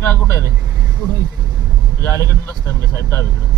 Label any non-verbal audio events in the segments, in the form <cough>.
नाका कुठे आहे रे पुढं इथे तुझ्या अलीकडून रस्ता आहे म्हणजे साहेब डावीकडे.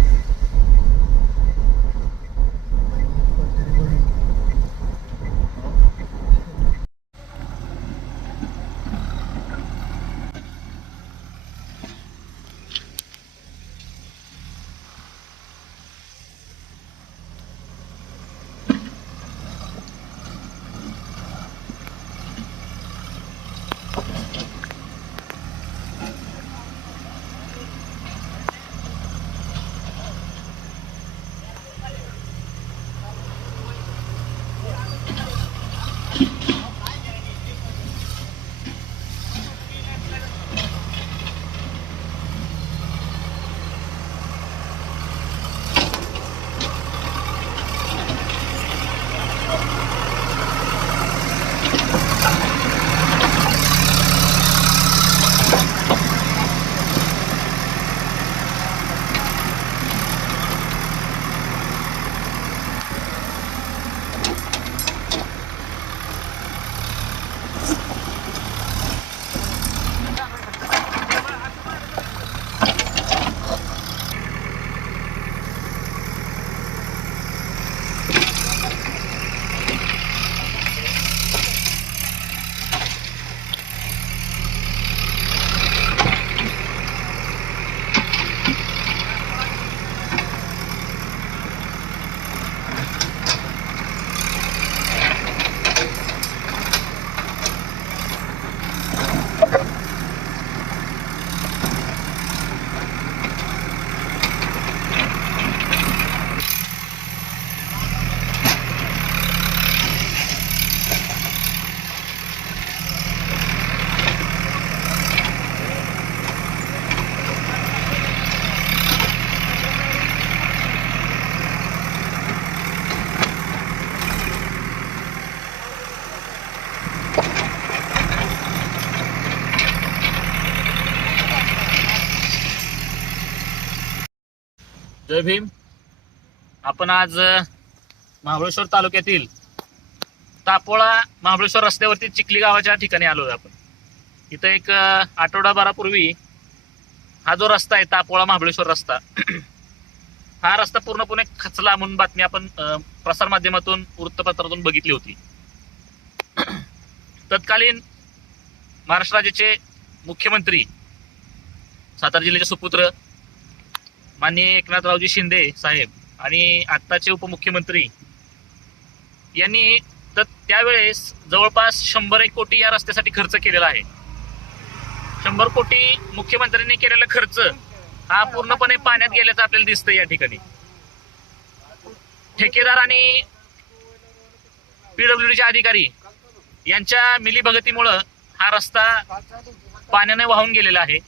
जय भीम. आपण आज महाबळेश्वर तालुक्यातील तापोळा महाबळेश्वर रस्त्यावरती चिखली गावाच्या ठिकाणी आलो आपण. इथं एक आठवडाभरापूर्वी हा जो रस्ता आहे तापोळा महाबळेश्वर रस्ता <clears throat> हा रस्ता पूर्णपणे खचला म्हणून बातमी आपण प्रसारमाध्यमातून वृत्तपत्रातून बघितली होती. <clears throat> तत्कालीन महाराष्ट्र राज्याचे मुख्यमंत्री सातारा जिल्ह्याचे सुपुत्र माननीय एकनाथरावजी शिंदे साहेब आणि आत्ताचे उपमुख्यमंत्री यांनी तर त्यावेळेस जवळपास शंभर एक कोटी या रस्त्यासाठी खर्च केलेला आहे. शंभर कोटी मुख्यमंत्र्यांनी केलेला खर्च हा पूर्णपणे पाण्यात गेल्याचं आपल्याला दिसतं या ठिकाणी. ठेकेदार आणि पीडब्ल्यूडीचे अधिकारी यांच्या मिलीभगतीमुळं हा रस्ता पाण्याने वाहून गेलेला आहे.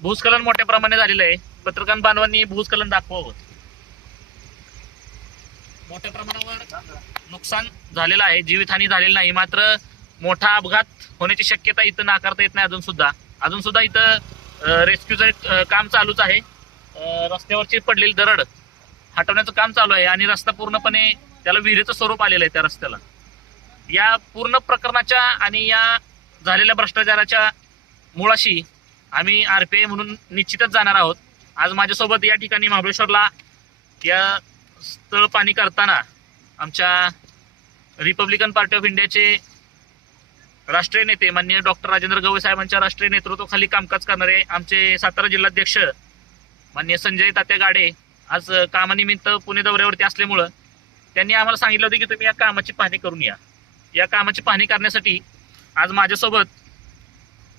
भूस्खलन मोठ्या प्रमाणे झालेलं आहे. पत्रकार बांधवांनी भूस्खलन दाखवावं. मोठ्या प्रमाणावर नुकसान झालेलं आहे. जीवितहानी झालेली नाही. मात्र मोठा अपघात होण्याची शक्यता इथं नाकारता येत नाही अजून सुद्धा. अजून सुद्धा इथं रेस्क्यूचं काम चालूच आहे. रस्त्यावरची पडलेली दरड हटवण्याचं काम चालू आहे आणि रस्ता पूर्णपणे त्याला विहिरीचं स्वरूप आलेलं आहे त्या रस्त्याला. या पूर्ण प्रकरणाच्या आणि या झालेल्या भ्रष्टाचाराच्या मुळाशी आम्ही आर पी आय म्हणून निश्चितच जाणार आहोत. आज माझ्यासोबत या ठिकाणी महाबळेश्वरला या स्थळ पाणी करताना आमच्या रिपब्लिकन पार्टी ऑफ इंडियाचे राष्ट्रीय नेते माननीय डॉक्टर राजेंद्र गवई साहेबांच्या राष्ट्रीय नेतृत्वाखाली कामकाज करणारे आमचे सातारा जिल्हाध्यक्ष माननीय संजय तात्या गाडे आज कामानिमित्त पुणे दौऱ्यावरती असल्यामुळं त्यांनी आम्हाला सांगितलं होतं की तुम्ही या कामाची पाहणी करून या. या कामाची पाहणी करण्यासाठी आज माझ्यासोबत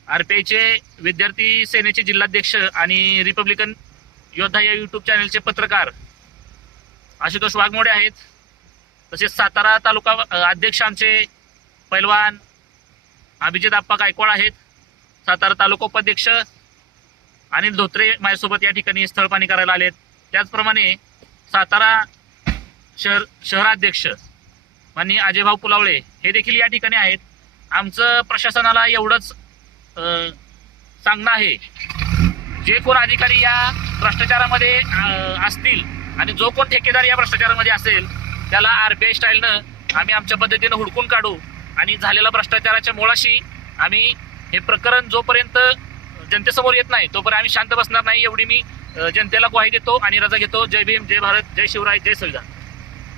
आर पी आयचे विद्यार्थी सेनेचे जिल्हाध्यक्ष आणि रिपब्लिकन योद्धा या युट्यूब चॅनलचे पत्रकार. आशुतोष वाघमोडे आहेत. तसेच सातारा तालुका अध्यक्षांचे अध्यक्ष आमचे पैलवान अभिजित आप्पा गायकवाड आहेत. सातारा तालुका उपाध्यक्ष अनिल धोत्रे माझ्यासोबत या ठिकाणी स्थळ पाणी करायला आलेत. त्याचप्रमाणे सातारा शहर शहराध्यक्ष माननीय अजयभाऊ पुलावळे हे देखील या ठिकाणी आहेत. आमचं प्रशासनाला एवढंच सांगणं आहे जे कोण अधिकारी या भ्रष्टाचारामध्ये असतील आणि जो कोण ठेकेदार या भ्रष्टाचारामध्ये असेल त्याला आर बी आय स्टाईलनं आम्ही आमच्या पद्धतीनं हुडकून काढू आणि झालेल्या भ्रष्टाचाराच्या मुळाशी आम्ही हे प्रकरण जोपर्यंत जनतेसमोर येत नाही तोपर्यंत आम्ही शांत बसणार नाही एवढी मी जनतेला ग्वाही देतो आणि रजा घेतो. जय भीम जय भारत जय शिवराय जय संविधान